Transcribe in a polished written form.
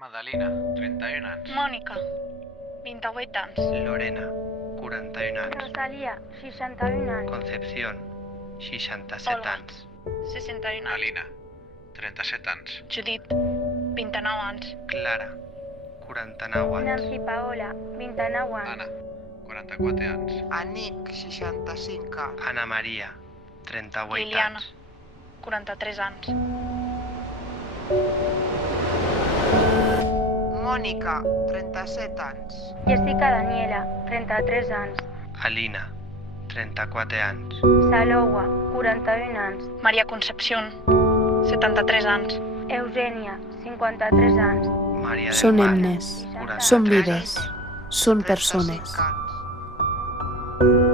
Madalina, 31 anys. Mònica, 28 anys. Lorena, 41 anys. Rosalia, 61 anys. Concepción, 67 Olga. anys. 61 anys. Alina, 37 anys. Judit, 29 anys. Clara, 49 anys. Nancy Paola, 29 anys. Anna, 44 anys. Anic, 65 anys. Ana Maria, 38 Liliana, anys. 43 anys. Mònica, 37 anys. Jessica Daniela, 33 anys. Alina, 34 anys. Saloua, 41 anys. Maria Concepción, 73 anys. Eugènia, 53 anys. Maria del Són Mar, himnes, 43 són anys. vides, són 35 persones. anys.